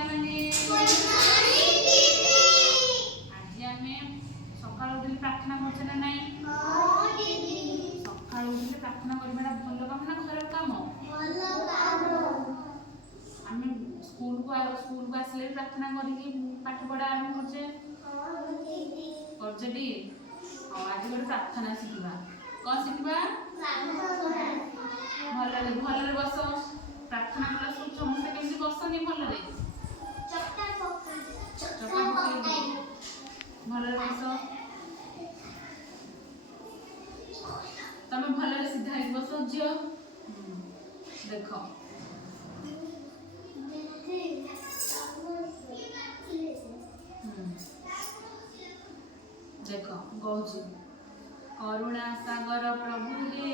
ପିଲାମାନେ ଆଜି ଆମେ ସକାଳୁ ଉଠିଲେ ପ୍ରାର୍ଥନା କରୁଛେ ନା ନାଇଁ? ସକାଳୁ ଉଠିଲେ ପ୍ରାର୍ଥନା କରିବାଟା ଭଲ କାମ ନା ଖରାପ କାମ? ଆମେ ସ୍କୁଲକୁ ଆସିଲେ ବି ପ୍ରାର୍ଥନା କରିକି ପାଠ ପଢା ଆରମ୍ଭ କରୁଛେ କରୁଛେଟି? ଆଜି ଗୋଟେ ପ୍ରାର୍ଥନା ଶିଖିବା। କଣ ଶିଖିବା? ଭଲରେ ବସ। ପ୍ରାର୍ଥନା କଲା ସମସ୍ତେ କେମିତି ବସନ୍ତି ଭଲରେ? ଚକା ପକେଇକି ଭଲରେ ବସ। ତମେ ଭଲରେ ସିଧା ହେଇକି ବସ ଝିଅ। ଦେଖ ଦେଖ କହୁଛି କରୁଣା ସାଗର ପ୍ରଭୁ ହେ,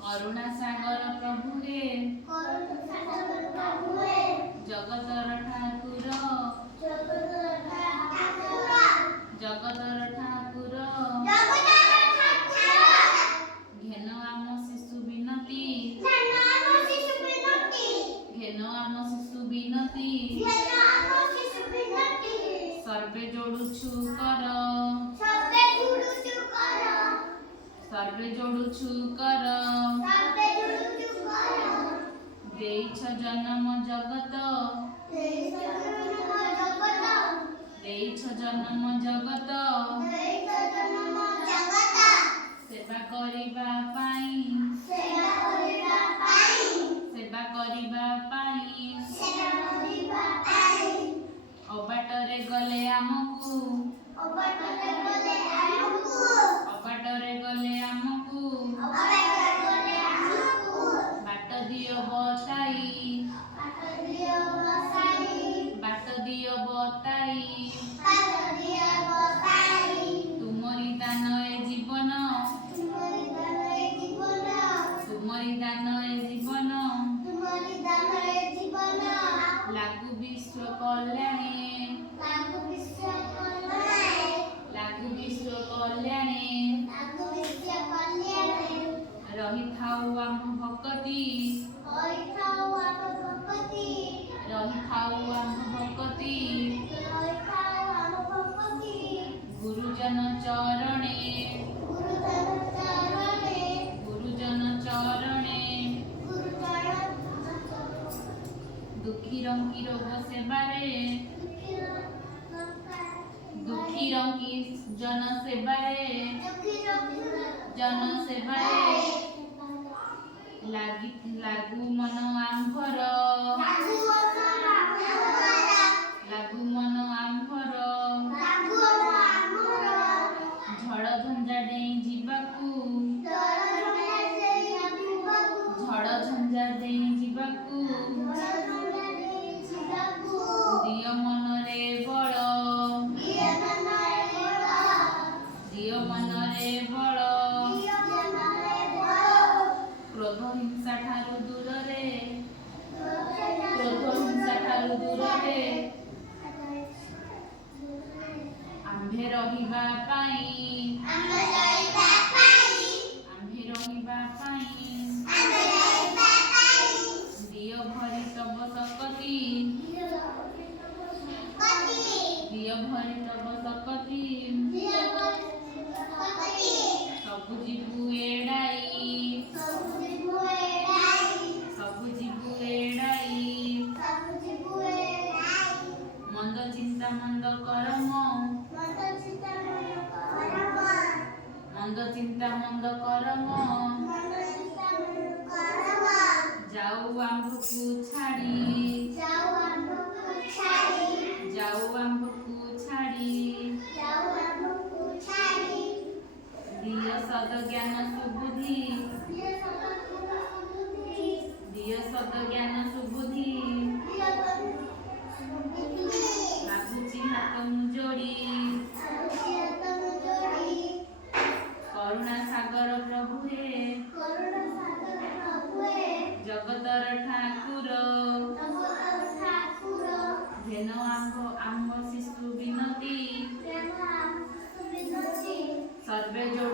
କରୁଣା ସାଗର ପ୍ରଭୁ ହେ, ଜଗତର ଠାକୁର, ଜଗତର ଠାକୁର, ଘେନ ଆମ ଶିଶୁ ବିନତି, ଘେନ ଆମ ଶିଶୁ ବିନତି, ସର୍ବେ ଯୋଡୁଛୁ କର, ସର୍ବେ ଯୋଡୁଛୁ କର, ଦେଇଛ ଜନମ ଜଗତ, ଦେଇଛ ଜନମ ଜଗତ, ସେବା କରିବା ପାଇଁ, ସେବା କରିବା ପାଇଁ, ଅବାଟରେ ଗଲେ ଆମକୁ, ଅବାଟରେ ଗଲେ ଆମକୁ, ବାଟ ଦିଅ ବତାଇ, ବାଟ ଦିଅ ବତାଇ, ତୁମରି ଦାନ ଏ ଜୀବନ, ତୁମରି ଦାନ ଏ ଜୀବନ, ଲାଗୁ ବିଶ୍ୱ କଲ୍ୟାଣୀ, ଲାଗୁ ବିଶ୍ୱ କଲ୍ୟାଣୀ, ରହିଥାଉ ଆମ ଭକତି, ରହିଥାଉ ଆମ ଭକତି, ଗୁରୁଜନ ଚରଣେ, ଗୁରୁଜନ ଚରଣେ, ଦୁଃଖୀ ରଙ୍କି ରୋଗ ସେବାରେ, ଦୁଃଖୀ ରଙ୍କି ଜନ ସେବାରେ, ଜନ ସେବାରେ, ଲାଗୁ ମନ ଆମ୍ଭର, ଲାଗୁ ମନ ଆମ୍ଭର, ଝଡ଼ ଝଞ୍ଜା ଡେଇଁ ଯିବାକୁ, ଝଡ଼ ଝଞ୍ଜା ଡେଇଁ ଯିବାକୁ, ଦିଅ ମନରେ ବଳ, ଦିଅ ମନରେ ବଳ, କ୍ରୋଧ ହିଂସା ଠାରୁ ଦୂରରେ, କ୍ରୋଧ ହିଂସା ଠାରୁ ଦୂରରେ, ଆମ୍ଭେ ରହିବା ପାଇଁ, ଆମ୍ଭେ ରହିବା ପାଇଁ, ଦିଅ ଭରି ତବ ଶକତି, ଦିଅ ଭରି ତବ ଶକତି, ସବୁ ଯିବୁ ଏଡ଼ାଇ, ସବୁ ଯିବୁ ଏଡ଼ାଇ, ମନ୍ଦ ଚିନ୍ତା ମନ୍ଦ କରମ, ମନ୍ଦ ଚିନ୍ତା ମନ୍ଦ କରମ, ଯାଉ ଆମ୍ଭକୁ ଛାଡ଼ି, ଯାଉ ଆମ୍ଭକୁ ଛାଡ଼ି, ଦିଅ ସଦ ଜ୍ଞାନ ସୁବୁଦ୍ଧି, ଦିଅ ସଦ ଜ୍ଞାନ ସୁବୁଦ୍ଧି, ଲାଗୁଛି ହାତ ମୁଁ ଯୋଡ଼ି, କରୁଣା ସାଗର ପ୍ରଭୁ ହେ, ଜଗତର ଠାକୁର, ଘେନ ଆମ୍ଭ ଶିଶୁ ବିନତି, ସର୍ବେ ଯୋଡ